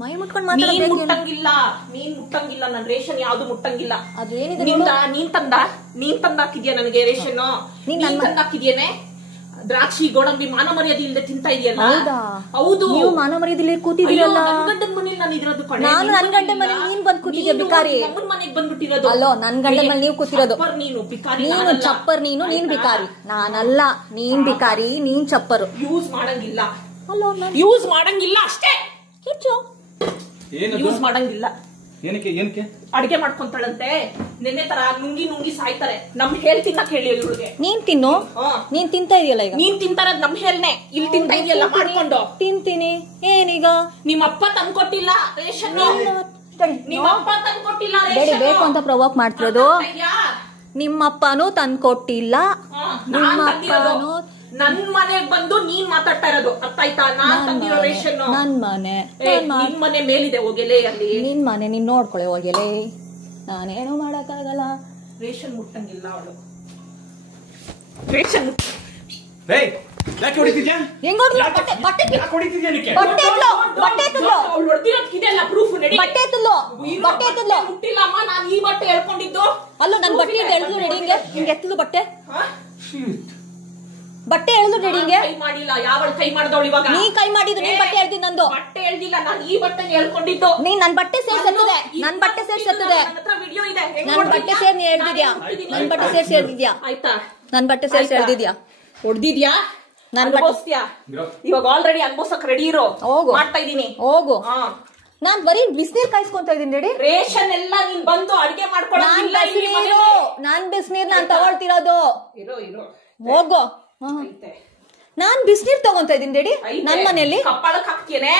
ಮೈ ಮುಟ್ಕೊಂಡ್ ಮಾತಾಡೋದು ಮುಟ್ಟಂಗಿಲ್ಲ, ನೀನ್ ಮುಟ್ಟಂಗಿಲ್ಲ. ನನ್ ರೇಷನ್ ಯಾವ್ದು ಮುಟ್ಟಂಗಿಲ್ಲ. ಅದೇನಿದೆ ನೀನ್ ತಂದಾಕಿದ್ಯಾ ನನಗೆ ರೇಷನ್? ನೀನ್ ತಂದಾಕಿದ್ಯೇನೆ? ದ್ರಾಕ್ಷಿ ಗೋಡಂಬಿ ಮಾನ ಮರ್ಯಾದೆ ಇಲ್ಲದೆ ತಿಂತಾ ಇದೆಯಲ್ಲ. ಹೌದು, ನೀವು ಮಾನ ಮರ್ಯಾದೆ ಕೂತಿದ್ದೀರಲ್ಲ. ಗಂಡನ ಮನೇಲಿ ನಾನು ಇರೋದು. ನಾನು ನನ್ ಗಂಡನ ಮನೇಲಿ ನೀನ್ ಬಂದ್ ಕೂತಿದ್ಯಾ ಬಿಕಾರಿ. ನಮ್ಮನ್ ಮನೆಗ್ ಬಂದ್ಬಿಟ್ಟಿರೋದು. ಅಲ್ಲೋ, ನನ್ ಗಂಡನ ಮನೇಲಿ ನೀವು ಕೂತಿರೋದು. ನೀನು ಬಿಕಾರಿ, ನೀನು ಚಪ್ಪರ್. ನೀನ್ ಬಿಕಾರಿ, ನಾನಲ್ಲ. ನೀನ್ ಬಿಕಾರಿ, ನೀನ್ ಚಪ್ಪರು. ಯೂಸ್ ಮಾಡಂಗಿಲ್ಲ. ಅಲ್ಲೋ, ಯೂಸ್ ಮಾಡಂಗಿಲ್ಲ ಅಷ್ಟೇ. ಯೂಸ್ ಮಾಡಂಗಿಲ್ಲ. ಏನಕ್ಕೆ ಅಡಿಗೆ ಮಾಡ್ಕೊಂತಾಳಂತೆ. ನೆನ್ನೆ ತರ ನುಂಗಿ ಸಾಯ್ತಾರೆ. ನಮ್ ಹೇಳ್ ತಿನ್ನಕ್ ಹೇಳಿ ಇವಳಿಗೆ. ನೀನ್ ತಿನ್ನು. ನೀನ್ ತಿಂತಾ ಇದೆಯಲ್ಲ ಈಗ. ನೀನ್ ತಿಂತಾರದ್ ನಮ್ ಹೇಳ್ನೆ. ಇಲ್ಲಿ ತಿಂತಾ ಇದೆಯಲ್ಲ ಮಾಡ್ಕೊಂಡು. ತಿಂತೀನಿ. ಏನೀಗ? ನಿಮ್ಮಪ್ಪ ತಂದ್ಕೊಟ್ಟಿಲ್ಲ ರೇಷನ್. ನಿಮ್ಮಪ್ಪ ತಂದ್ಕೊಟ್ಟಿಲ್ಲ ರೇಷನ್. ಬೇಕು ಅಂತ ಪ್ರವೋಕ್ ಮಾಡ್ತಿರೋದು. ನಿಮ್ಮಪ್ಪನೂ ತಂದ್ಕೊಟ್ಟಿಲ್ಲ. ನಿಮ್ಮಪ್ಪನೂ ನನ್ ಮನೆಗ್ ಬಂದು ನೀನ್ ಮಾತಾಡ್ತಾ ಇರೋದು. ಅರ್ಥ ಆಯ್ತಾ? ನಾನ್ ತಂದಿರೋ ರೇಷನ್ ನನ್ ಮನೆ. ನಿನ್ ಮನೆ ಮೇಲಿದೆ ಹೋಗೆಲೆ ಅಲ್ಲಿ. ನಿನ್ ಮನೆ ನೀನ್ ನೋಡ್ಕೊಳ್ಳೆ ಹೋಗೆಲೆ. ನಾನೇನು ಮಾಡಕ್ಕಾಗಲ್ಲ. ರೇಷನ್ ಮುಟ್ಟಂಗಿಲ್ಲ ಅವಳು. ರೇಷನ್ ಯಾಕೆ ಹೊಡಿತಿದ್ಯಾ? ಹೆಂಗ್ ಹೊಡ್ದ್ಲು? ಬಟ್ಟೆ ಮುಟ್ಟಿಲ್ಲಮ್ಮ. ನಾನ್ ಈ ಬಟ್ಟೆ ಹೇಳ್ಕೊಂಡಿದ್ದು. ಅಲ್ಲ, ನನ್ ಬಟ್ಟೆ ಎಳ್ದು ರೆಡಿ. ಹಿಂಗೆ ಎತ್ತಲು ಬಟ್ಟೆ ಎಳ್ದು ರೆಡಿ. ಕೈ ಮಾಡಿಲ್ಲ. ಯಾವಳು ಕೈ ಮಾಡ್ದವಳು ಇವಾಗ? ನೀ ಕೈ ಮಾಡಿದ್ದು. ನೀನ್ ಬಟ್ಟೆ ಎಳ್ದಿ. ನಂದು ಬಟ್ಟೆ ಎಳ್ದಿಲ್ಲ. ನಾನು ಈ ಬಟ್ಟೆ ಹೇಳ್ಕೊಂಡಿದ್ದು. ನೀನ್ ನನ್ ಬಟ್ಟೆ ಸೇರ್ಸತ್ತದೆ. ನನ್ ಬಟ್ಟೆ ಸೇರ್ಸತ್ತದೆ. ವಿಡಿಯೋ ಇದೆ. ನನ್ ಬಟ್ಟೆ ಸೇರ್ ನೀ ಎಳ್ದಿದ್ಯಾ? ನನ್ ಬಟ್ಟೆ ಸೇರ್ಸಿ ಎಳ್ದಿದ್ಯಾ? ಆಯ್ತಾ? ನನ್ ಬಟ್ಟೆ ಸೇರ್ಸಿ ಎಳ್ದಿದ್ಯಾ? ಹೊಡ್ದಿದ್ಯಾ? ನನ್ ಅನ್ಭವಿಸ್ತೀಯಾ? ಇವಾಗ ಆಲ್ರೆಡಿ ಅನ್ಭವಿಸಕ್ ರೆಡಿ ಇರೋ. ಹೋಗು. ಮಾಡ್ತಾ ಇದೀನಿ. ಹೋಗು. ನಾನ್ ಬರೀ ಬಿಸಿನೀರ್ ಕಾಯಿಸ್ಕೊಂತ ಇದೀನಿ. ರೆಡಿ. ರೇಷನ್ ಎಲ್ಲ ನೀನ್ ಬಂದು ಅಡಿಗೆ ಮಾಡ್ಕೊಳ್ಳೋದಿಲ್ಲ. ನಾನ್ ಬಿಸಿನೀರ್ ನಾನ್ ತಗೊಳ್ತಿರೋದು. ಇರೋ ಹೋಗು. ನಾನ್ ಬಿಸಿನೀರ್ ತಗೊಂತ ಇದೀನಿ. ರೆಡಿ. ನನ್ ಮನೆಯಲ್ಲಿ ಕಪ್ಪಳಕ್ ಹಾಕ್ತೇನೆ.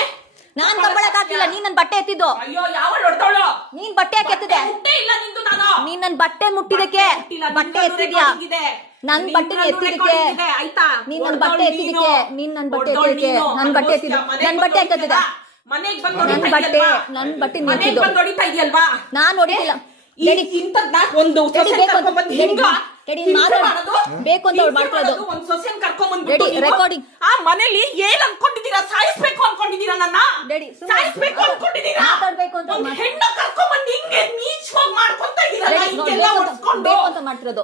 ನಾನ್ ಕಪ್ಪಳಕ್ ಹಾಕಿಲ್ಲ. ನೀನ್ ನನ್ ಬಟ್ಟೆ ಎತ್ತಿದ್ದು. ಅಯ್ಯೋ, ಯಾವಳು ಹೊಡ್ತಾವಳು? ನೀನ್ ಬಟ್ಟೆ ಯಾಕೆ ಎತ್ತಿದೆ? ಇಲ್ಲ ನಿಂದು. ನಾನು ನೀನ್ ನನ್ ಬಟ್ಟೆ ಮುಟ್ಟಿದಕ್ಕೆ ಬಟ್ಟೆ ಎತ್ತಿದ್ಯಾ? ನನ್ ಬಟ್ಟೆ ಎತ್ತಿದಕ್ಕೆ. ಆಯ್ತಾ? ನೀನ್ ನನ್ ಬಟ್ಟೆ ಎತ್ತಿದಕ್ಕೆ. ನೀನ್ ನನ್ ಬಟ್ಟೆ ಎತ್ತಿದಕ್ಕೆ. ನನ್ ಬಟ್ಟೆ ಎತ್ತಿದ. ನನ್ ಬಟ್ಟೆ ಹಾಕತ್ತಿದೆ. ಮನೆಗ್ ಬಂದು ನನ್ ಬಟ್ಟೆ ನಿಂತಿದ್ದು. ಹೊಡಿತಾ ಇದೆಯಲ್ವಾ? ನಾನ್ ಹೊಡಿತಿಲ್ಲ. ಒಂದು ಬೇಕು ಅಂತ ಮಾಡ್ಕೊಳ್ಳೋದು. ಒಂದ್ ಸೊಸೆನ್ ಕರ್ಕೊಂಡ್ಬಂದ್ಬಿಟ್ಟು ರೆಕಾರ್ಡಿಂಗ್ ಆ ಮನೇಲಿ ಏನ್ ಅನ್ಕೊಂಡಿದೀರಾ? ಸಾಯಿಸ್ಬೇಕು ಅನ್ಕೊಂಡಿದೀರಾ? ನನ್ನ ಸಾಯಿಸ್ಬೇಕು ಅನ್ಕೊಂಡಿದೀರಾ? ಮಾತಾಡ್ಬೇಕು ಅಂತ ಹೆಣ್ಣು ಕರ್ಕೊಂಡ್ಬಂದು ಹಿಂಗೆ ನೀಚವಾಗಿ ಮಾಡ್ಕೊಂತ ಇದೀರಲ್ಲ. ಹಿಂಗೆಲ್ಲ ಹೊಡ್ಸ್ಕೊಂಡು ಅಂತ ಮಾಡ್ತಿರೋದು.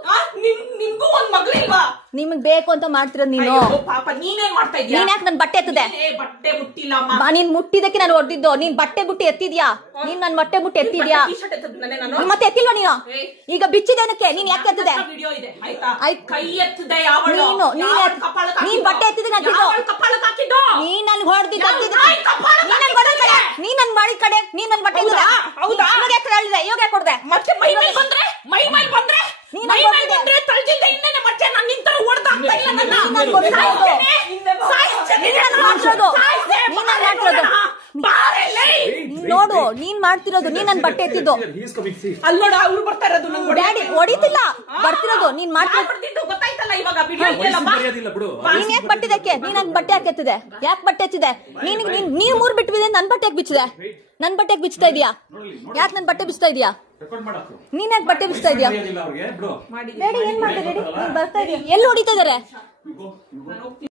ನಿಮ್ಗೂ ಒಂದ್ ಮಗಳಿಲ್ವಾ? ನಿಮಗ್ ಬೇಕು ಅಂತ ಮಾಡ್ತಿರೋದು ನೀನು. ಪಾಪ ನೀನೇನ್ ಮಾಡ್ತಾ ಇದೀಯ? ನೀನ್ ಯಾಕೆ ನನ್ ಬಟ್ಟೆ ಎತ್ತದೆ? ಬಟ್ಟೆ ಮುಟ್ಟಿಲ್ಲ. ನೀನ್ ಮುಟ್ಟಿದಕ್ಕೆ ನಾನು ಹೊಡೆದಿದ್ದು. ನೀನ್ ಬಟ್ಟೆ ಬುಟ್ಟಿ ಎತ್ತಿದ್ಯಾ? ನೀನ್ ನನ್ ಬಟ್ಟೆ ಬುಟ್ಟಿ ಎತ್ತಿದ್ಯಾ? ಮತ್ತೆ ಎತ್ತಿಲ್ವಾ ನೀನು? ಈಗ ಬಿಚ್ಚಿದೇನಕ್ಕೆ? ನೀನ್ ಯಾಕೆ ಎತ್ತದೆ? ಕೈ ಎತ್ತದೆ. ನೀನ್ ಬಟ್ಟೆ ಎತ್ತಿದ ನೀನ್ ನನ್ಗೆ ಹೊಡೆದಿದ್ದ. ನೀನ್ ನನ್ ಮಾಡಿದ ಕಡೆ ನೀನ್ ನನ್ ಬಟ್ಟೆ ಎತ್ತಿದೆ. ಹೌದಾ? ಇವಾಗ ಯಾಕೆ ಕೊಡ್ದೆ? ಮತ್ತೆ ಮೈ ಮೇಲೆ ಬಂದ್ರೆ ತಳ್ದಿಲ್ದೆ ಇನ್ನೇನೆ ಮತ್ತೆ ನಾನು ನಿಂತರ ಓಡ್ದಾಗ್ತಾ ಇಲ್ಲ. ನೋಡು, ನೀನ್ ಮಾಡ್ತಿರೋದು. ನೀನ್ ನನ್ ಬಟ್ಟೆ ಎತ್ತಿದ್ದು. ಅಲ್ಲೋಡ, ಅವ್ರು ಬರ್ತಾ ಇರೋದು. ಡ್ಯಾಡಿ ಹೊಡಿತಿಲ್ಲ, ಬರ್ತಿರೋದು. ನೀನ್ ಮಾಡ್ತಿರೋದು ಗೊತ್ತಾಯ್ತಲ್ಲ ಇವಾಗ. ವಿಡಿಯೋ ನೀನ್ ಯಾಕೆ ಬಟ್ಟಿದಕ್ಕೆ? ನೀನ್ ನನ್ ಬಟ್ಟೆ ಯಾಕೆ ಎತ್ತಿದೆ? ಯಾಕೆ ಬಟ್ಟೆ ಎತ್ತಿದೆ? ನೀವ್ ಮೂರ್ ಬಿಟ್ಟಿದೆ. ನನ್ ಬಟ್ಟೆ ಯಾಕೆ ಬಿಚ್ಚಿದೆ? ನನ್ ಬಟ್ಟೆ ಯಾಕೆ ಬಿಚ್ತಾ ಇದೀಯಾ? ಯಾಕೆ ನನ್ ಬಟ್ಟೆ ಬಿಚ್ತಾ ಇದೀಯಾ? ನೀನ್ ಯಾಕೆ ಬಟ್ಟೆ ಬಿಚ್ತಾ ಇದೀಯಾ? ಡ್ಯಾಡಿ ಏನ್ ಮಾಡ್ತಾ? ಬರ್ತಾ ಇದೀಯ? ಎಲ್ಲಿ ಹೊಡಿತಾ ಇದಾರೆ?